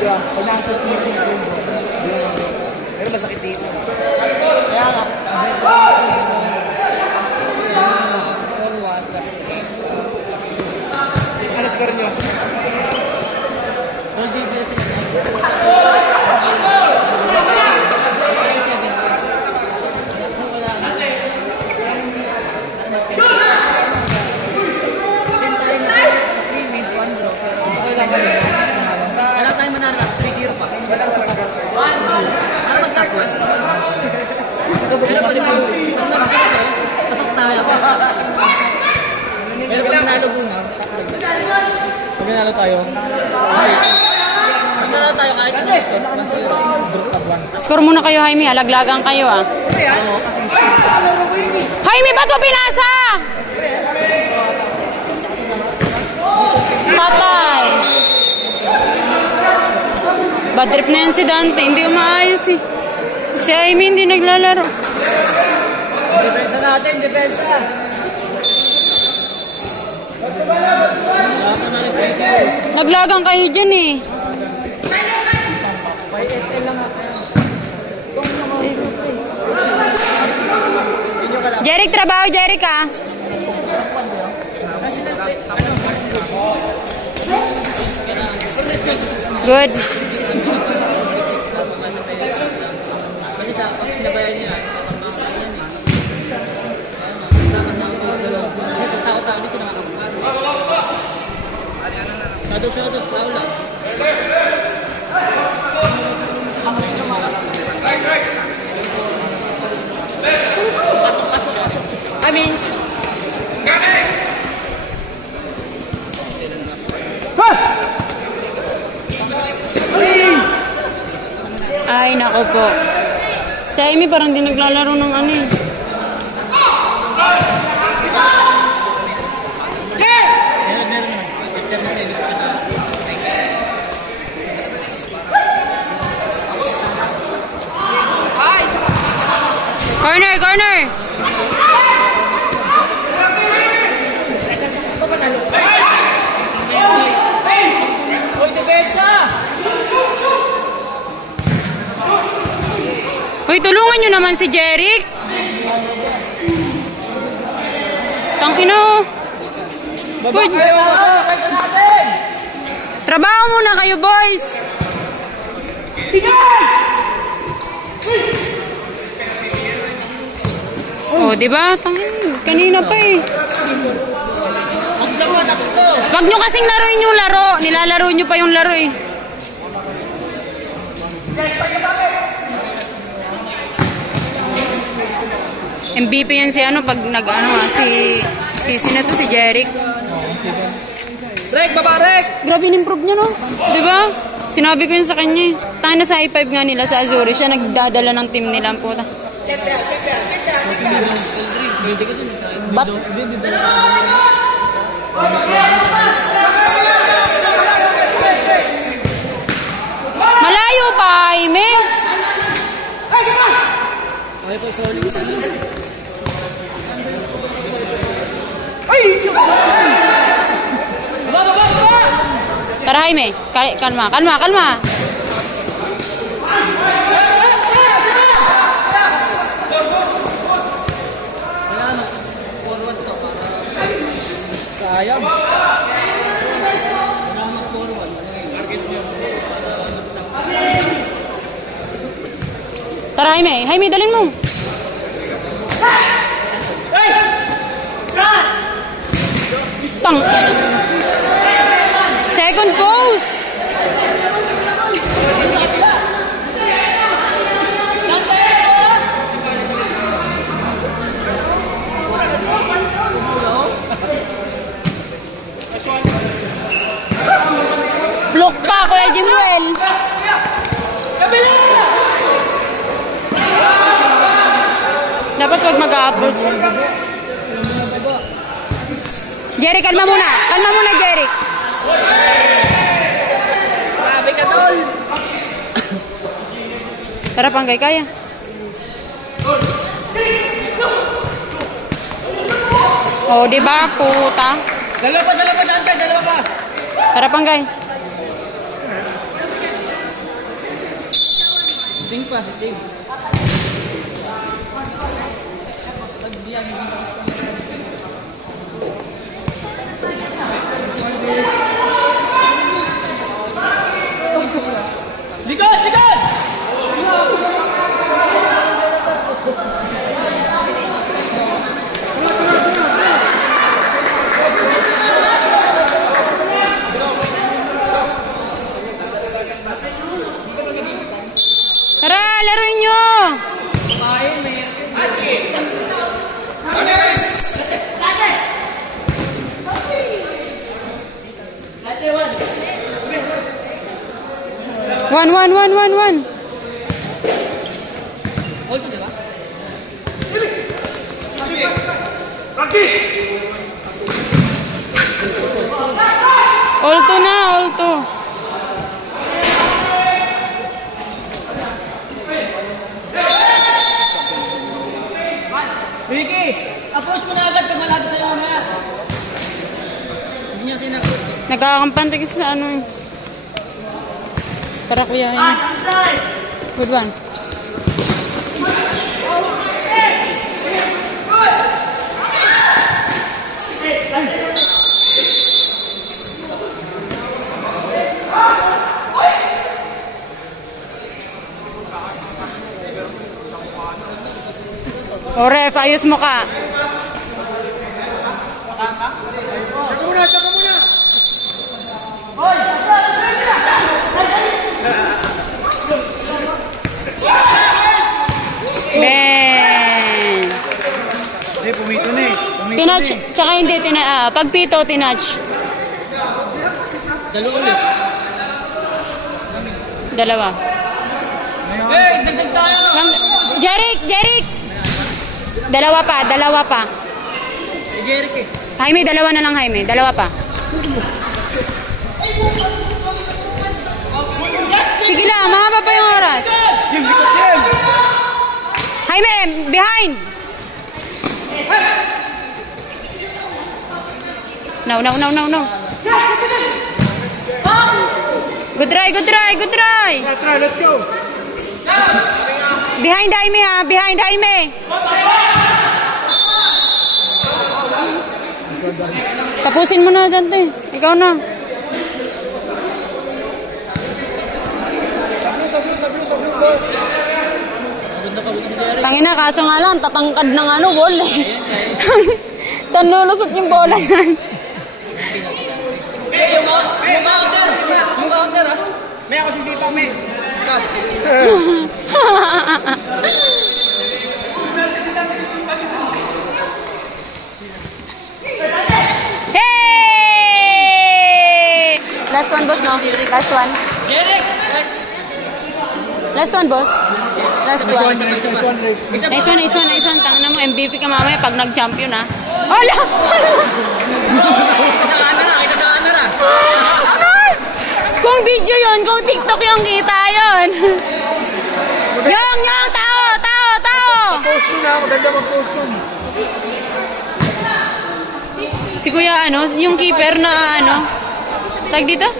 Diba? Pag nasa sniffing ko yung pero masakit dito. Kaya nga, alas ka rin nyo. Wala tayo manalo, 3-0 pa. Wala. Ano magtapon? Pero pag pasok tayo. Pero pag nanalo bunga, Pag nanalo tayo, pag nanalo tayo kahit ito score, 1-0. drop tab 1. Score muna kayo, Jaime. Alaglagan kayo, ah. Jaime, ba't mo pinasa? Patay. Bad trip na yan si Dante. Hindi umaayos, eh. Si Jaime hindi naglalaro. Depensa natin, depensa. Naglagang kayo dyan, eh. Jeric, trabaho, Jeric, ah. Good. Kasi sa pag sinabayan niya, dapat na ako kasi pagtakot-takot hindi sila makapagpasok. Shadow, foul lang. Pasok. Amin. Ay, nako po. Si Jaime parang di naglalaro ng ano, eh. Corner! Hoy, depensa! Hoy, tulungan nyo naman si Jeric. Tangina, oh. Hoy, trabaho muna kayo, boys. Oh, diba? Kanina pa, eh. Wag nyo kasing laruin yung laro. Nilalaro nyo pa yung laro, eh. MVP yan si ano pag nag-ano, si sino to, si Jeric. Rek, baba, Rek! Grabe in-improve niya, no? Diba? Sinabi ko yun sa kanya, eh. Tayo na sa I5 nga nila sa Azuri. Siya nagdadala ng team nila, ang puta. Bat? Malayo pa, Jaime. Okay po, sorry. Tara, Jaime. Kalma. Sayang. Tara, Jaime, dalhin mo. Tang. Second pose. Block pa, Kuya Jimuel. Dapat wag mag-a-approach. Jeric, kalma muna. Jeric. Sabi ka, tol. Tara, Panggay, kaya. Oh, diba, puta? Dalawa pa, Dante, dalawa pa. Tara, Panggay. Naging positive. Pagbiyan, naging likod! Likod! Tara, laruin nyo! One. Hold to, diba? All two. Ricky! Approach mo na agad pag malapit sa'yo mamaya. Hindi niya sinapproach eh. Nagkakampante kasi sa ano eh. Tara kuya. Good one. O ref, ayos mo ka. Tsaka muna! Ben. Eh, pumito na eh. Tinatch, tsaka hindi, pag pito, tinatch. Dalo ulit. Dalawa. Hey! Dagdag tayo! Jeric! Dalawa pa. Eh, Jeric eh. Jaime, dalawa na lang, Jaime. Dalawa pa. Sige lang, mahaba pa yung oras. Jim, likot Jim! Jaime, behind! No. Good try. Try, let's go! Behind Jaime ha, behind Jaime. Tapusin mo na, Dante. Ikaw na. Sablo. Tangina, kaso nga lang, tatangkad ng wall eh. Saan lulusot yung bola yan? Hey, yung counter ah. May ako sisipang, may. Saan? Hey! Last one, boss, no? Last one. Jeric! Last one, boss. Last one. Nice one. Nice one. Tangina mo, MVP ka mamaya pag nag-champion, ha? Hola! Kita sa camera. Kung video yun, kung TikTok yung kita yun. Yung, tao! Post mo na, maganda mag-post mo. Si kuya, yung keeper na, tag dito?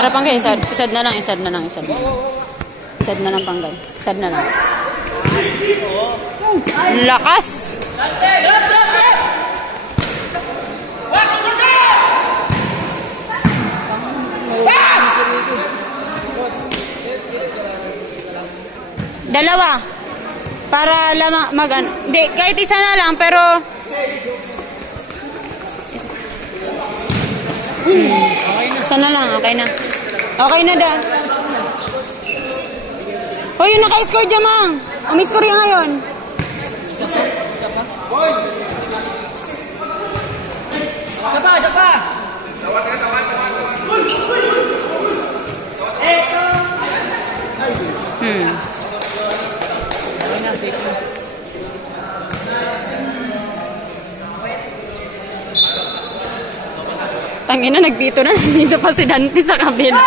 Tara panggay, isad na lang. Isad na lang panggay. Isad na lang. Lakas! Dalawa. Para Hindi, kahit isa na lang, pero... Isa na lang, okay na. Okay na da. Hoy, yung naka-score dyan, Mang. Umiscore yan ngayon. Isa pa! Tangina, nagdito na. Nandito pa si Dante sa kabila.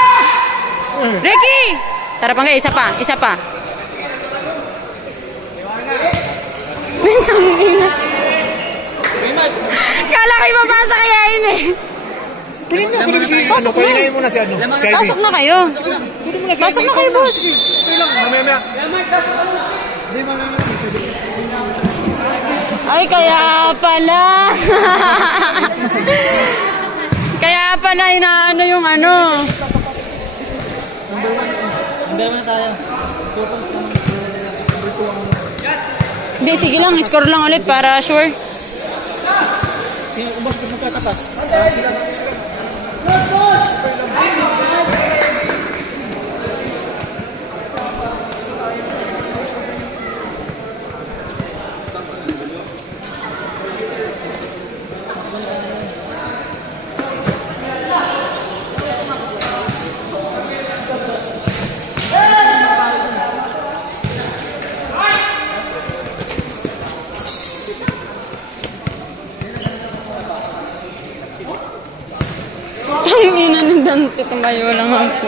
Ricky! Tara pa nga, isa pa. Tangina. Kala kayo mapasa kaya yun eh. Kunin mo si ano, pahingayin mo na si ano. Si Ivy. Pasok na kayo. Kunin mo na si Ivy. Pasok na kayo, boss. Sige lang, mamaya. Hindi, mamaya. Ay, kaya pala. Kaya pala inaano yung ano. Number 1 na tayo. Hindi, sige lang. Score lang ulit para sure. Sino ubos ko magkatapat? Tangina ng Dante, tumayo lang ako.